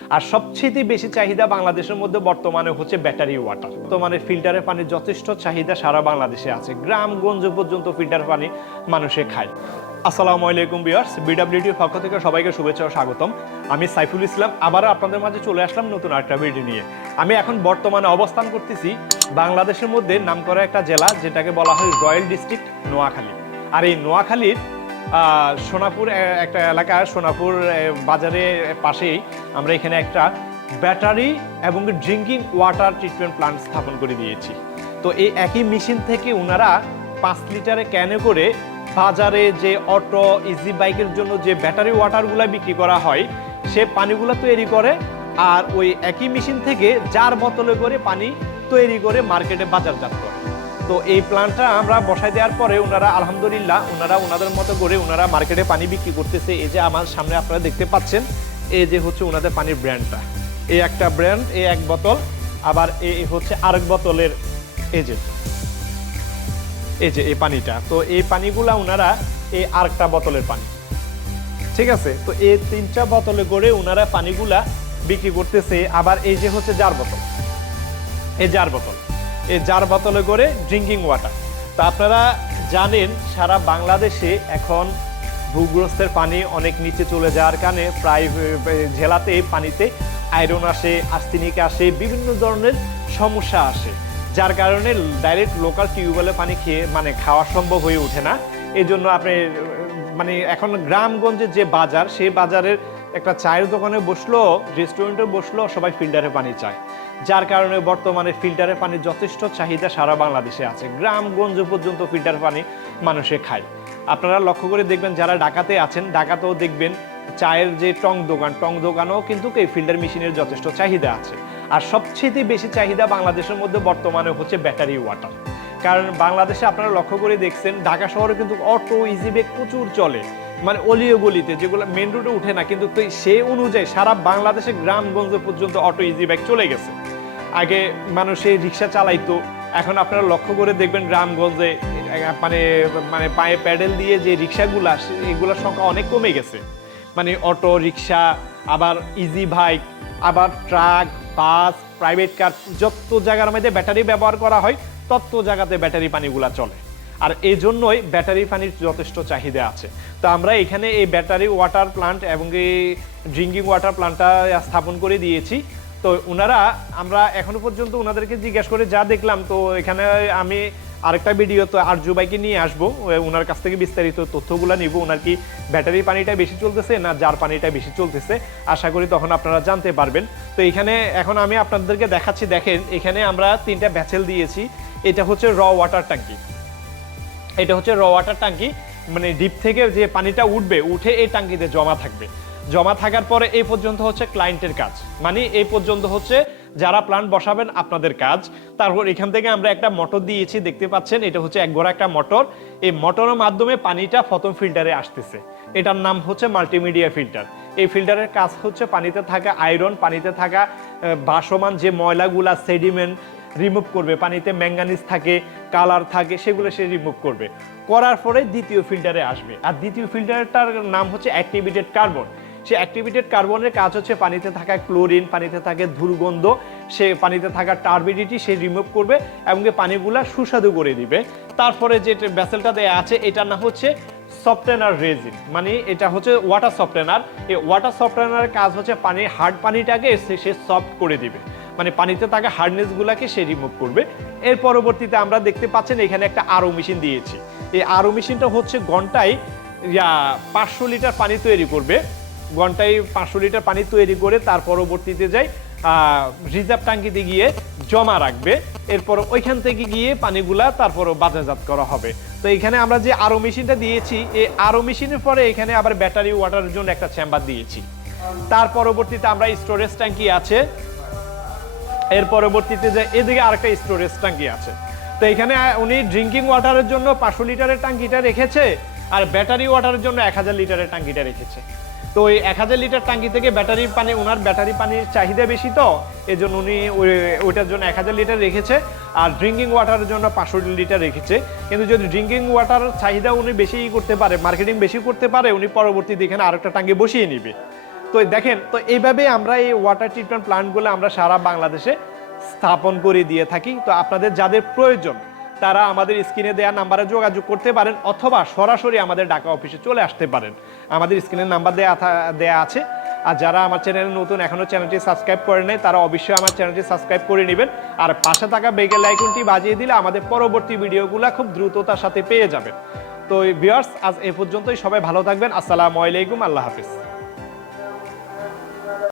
আর সবচেয়ে বেশি চাহিদা বাংলাদেশের মধ্যে বর্তমানে হচ্ছে ব্যাটারি ওয়াটার। বর্তমানে ফিল্টারের পানির যথেষ্ট চাহিদা সারা বাংলাদেশে আছে, গ্রামগঞ্জ পর্যন্ত ফিল্টার পানি মানুষে খায়। আসসালামু আলাইকুম ভিউয়ার্স, বিডব্লিউটির পক্ষ থেকে সবাইকে শুভেচ্ছা ও স্বাগতম। আমি সাইফুল ইসলাম আবারও আপনাদের মাঝে চলে আসলাম নতুন একটা ভিডিও নিয়ে। আমি এখন বর্তমানে অবস্থান করতেছি বাংলাদেশের মধ্যে নামকরা একটা জেলা, যেটাকে বলা হয় রয়্যাল ডিস্ট্রিক্ট নোয়াখালী। আর এই নোয়াখালীর সোনাপুর একটা এলাকা, সোনাপুর বাজারের পাশেই আমরা এখানে একটা ব্যাটারি এবং ড্রিঙ্কিং ওয়াটার ট্রিটমেন্ট প্ল্যান্ট স্থাপন করে দিয়েছি। তো এই একই মেশিন থেকে ওনারা 5 লিটারে ক্যানে করে বাজারে যে অটো ইজি বাইকের জন্য যে ব্যাটারি ওয়াটারগুলো বিক্রি করা হয়, সে পানিগুলো তৈরি করে। আর ওই একই মেশিন থেকে জার বোতলে করে পানি তৈরি করে মার্কেটে বাজারজাত করে। তো এই প্ল্যান্টটা আমরা বসাই দেওয়ার পরে ওনারা আলহামদুলিল্লাহ ওনাদের মতো করে ওনারা মার্কেটে পানি বিক্রি করতেছে। এই যে আমার সামনে আপনারা দেখতে পাচ্ছেন, এই যে হচ্ছে ওনাদের পানির ব্র্যান্ডটা, এই একটা ব্র্যান্ড, এই এক বোতল, আবার এই হচ্ছে আরেক বোতলের এই যে এই পানিটা। তো এই পানিগুলা ওনারা এই আরেকটা বোতলের পানি, ঠিক আছে। তো এই 3টা বোতলে করে ওনারা পানিগুলা বিক্রি করতেছে। আবার এই যে হচ্ছে জার বোতল, এই জার বোতলে করে ড্রিঙ্কিং ওয়াটার। তো আপনারা জানেন সারা বাংলাদেশে এখন ভূগর্ভস্থের পানি অনেক নিচে চলে যাওয়ার কারণে প্রায় জেলাতে পানিতে আয়রন আসে, আর্সেনিক আসে, বিভিন্ন ধরনের সমস্যা আসে, যার কারণে ডাইরেক্ট লোকাল টিউবওয়েলে পানি খাওয়া সম্ভব হয়ে ওঠে না। এই জন্য আপনি এখন গ্রামগঞ্জের যে বাজার, সেই বাজারের একটা চায়ের দোকানে বসলো, রেস্টুরেন্টে বসলো, সবাই ফিল্টারে পানি চায়। যার কারণে বর্তমানে ফিল্টারের পানির যথেষ্ট চাহিদা সারা বাংলাদেশে আছে, গ্রামগঞ্জ পর্যন্ত ফিল্টার পানি মানুষে খায়। আপনারা লক্ষ্য করে দেখবেন, যারা ঢাকাতে আছেন, ঢাকাতেও দেখবেন চায়ের যে টং দোকানও কিন্তু এই ফিল্টার মেশিনের যথেষ্ট চাহিদা আছে। আর সবচেয়ে বেশি চাহিদা বাংলাদেশের মধ্যে বর্তমানে হচ্ছে ব্যাটারি ওয়াটার। কারণ বাংলাদেশে আপনারা লক্ষ্য করে দেখছেন, ঢাকা শহরে কিন্তু অটো ইজি বাইক প্রচুর চলে, অলিও গলিতে, যেগুলো মেন রোডে উঠে না, কিন্তু সেই অনুযায়ী সারা বাংলাদেশে গ্রামগঞ্জ পর্যন্ত অটো ইজি বাইক চলে গেছে। আগে মানুষ এই রিক্সা চালাইতো, এখন আপনারা লক্ষ্য করে দেখবেন গ্রামগঞ্জে পায়ে প্যাডেল দিয়ে যে রিক্সাগুলা, এগুলোর সংখ্যা অনেক কমে গেছে। অটো রিক্সা, আবার ইজি বাইক, আবার ট্রাক, বাস, প্রাইভেট কার, যত জায়গার মধ্যে ব্যাটারি ব্যবহার করা হয় তত জায়গাতে ব্যাটারি পানিগুলা চলে। আর এই জন্যই ব্যাটারি পানির যথেষ্ট চাহিদা আছে। তো আমরা এখানে এই ব্যাটারি ওয়াটার প্ল্যান্ট এবং এই ড্রিঙ্কিং ওয়াটার প্ল্যান্টটা স্থাপন করে দিয়েছি। তো আমরা এখনো পর্যন্ত ওনাদেরকে জিজ্ঞাসা করে যা দেখলাম, তো এখানে আমি আরেকটা ভিডিও তো আরজু ভাইকে নিয়ে আসবো, ওনার কাছ থেকে বিস্তারিত তথ্যগুলো নিব, ওনার কি ব্যাটারি পানিটা বেশি চলতেছে না জার পানিটা বেশি চলতেছে, আশা করি তখন আপনারা জানতে পারবেন। তো এখানে এখন আমি আপনাদেরকে দেখাচ্ছি, দেখেন এখানে আমরা 3টা ব্যাচেল দিয়েছি। এটা হচ্ছে র ওয়াটার ট্যাঙ্কি, ডিপ থেকে যে পানিটা উঠে এই ট্যাঙ্কিতে জমা থাকার পরে এই পর্যন্ত হচ্ছে ক্লায়েন্টের কাজ, এই পর্যন্ত হচ্ছে যারা প্ল্যান্ট বসাবেন আপনাদের কাজ। তারপর এখান থেকে আমরা একটা মোটর দিয়েছি, দেখতে পাচ্ছেন, এটা হচ্ছে এক ঘোড়া একটা মোটর। এই মোটরের মাধ্যমে পানিটা প্রথম ফিল্টারে আসতেছে, এটার নাম হচ্ছে মাল্টিমিডিয়া ফিল্টার। এই ফিল্টারের কাজ হচ্ছে পানিতে থাকা আয়রন, পানিতে থাকা ভাসমান যে ময়লাগুলা, সেডিমেন্ট রিমুভ করবে। পানিতে ম্যাঙ্গানিজ থাকে, কালার থাকে, সেগুলো সে রিমুভ করবে। করার পরে দ্বিতীয় ফিল্টারে আসবে, আর দ্বিতীয় ফিল্টারটার নাম হচ্ছে অ্যাক্টিভেটেড কার্বন। সে অ্যাক্টিভেটেড কার্বনের কাজ হচ্ছে পানিতে থাকা ক্লোরিন, পানিতে থাকে দুর্গন্ধ, সে পানিতে থাকা টার্বিডিটি সে রিমুভ করবে এবং পানিগুলা সুস্বাদু করে দিবে। তারপরে যে ভেসেলটা দেয়া আছে, এটার নাম হচ্ছে সফটেনার রেজিন, এটা হচ্ছে ওয়াটার সফটেনার। এই ওয়াটার সফটেনারের কাজ হচ্ছে হার্ড পানিটাকে সে সফট করে দিবে, পানিতে থাকা হার্ডনেস গুলাকে সে রিমুভ করবে। এর পরবর্তীতে আমরা দেখতে পাচ্ছেন এখানে একটা আরও মেশিন দিয়েছি। এই আরও মেশিনটা হচ্ছে ঘন্টায় 500 লিটার পানি তৈরি করবে, ঘন্টায় 500 লিটার পানি তৈরি করে তার পরবর্তীতে যাই রিজার্ভ ট্যাঙ্কিতে গিয়ে জমা রাখবে। এরপর ওইখান থেকে গিয়ে পানিগুলা তারপর বাজারজাত করা হবে। তো এখানে আমরা যে আরও মেশিনটা দিয়েছি, এই আরও মেশিনের পরে এখানে আবার ব্যাটারি ওয়াটারের জন্য একটা চেম্বার দিয়েছি। তার পরবর্তীতে আমরা স্টোরেজ ট্যাঙ্কি আছে, এর পরবর্তীতে যে এদিকে আরেকটা স্টোরেজ ট্যাঙ্কি আছে। তো এখানে উনি ড্রিঙ্কিং ওয়াটারের জন্য 500 লিটারের ট্যাঙ্কিটা রেখেছে, আর ব্যাটারি ওয়াটারের জন্য 1000 লিটারের ট্যাঙ্কিটা রেখেছে। তো ওই 1000 লিটার ট্যাঙ্কি থেকে ওনার ব্যাটারি পানির চাহিদা বেশি, তো এই জন্য উনি ওইটার জন্য 1000 লিটার রেখেছে, আর ড্রিঙ্কিং ওয়াটারের জন্য 500 লিটার রেখেছে। কিন্তু যদি ড্রিঙ্কিং ওয়াটার চাহিদা উনি বেশি করতে পারে, মার্কেটিং বেশি করতে পারে, উনি পরবর্তীতে এখানে আরেকটা ট্যাঙ্কি বসিয়ে নিবে। তো দেখেন, তো এইভাবে আমরা এই ওয়াটার ট্রিটমেন্ট প্ল্যান্টগুলো আমরা সারা বাংলাদেশে স্থাপন করে দিয়ে থাকি। তো আপনাদের যাদের প্রয়োজন তারা আমাদের স্ক্রিনে দেওয়া নাম্বারে যোগাযোগ করতে পারেন, অথবা সরাসরি আমাদের ঢাকা অফিসে চলে আসতে পারেন। আমাদের স্ক্রিনের নাম্বার দেয়া আছে। আর যারা আমার চ্যানেলে নতুন, এখনো চ্যানেলটি সাবস্ক্রাইব করে নেয়, তারা অবশ্যই আমার চ্যানেলটি সাবস্ক্রাইব করে নেবেন। আর পাশে থাকা বেল আইকনটি বাজিয়ে দিলে আমাদের পরবর্তী ভিডিওগুলো খুব দ্রুততার সাথে পেয়ে যাবেন। তো ভিউয়ার্স, আজ এ পর্যন্তই। সবাই ভালো থাকবেন। আসসালামু আলাইকুম, আল্লাহ হাফিজ।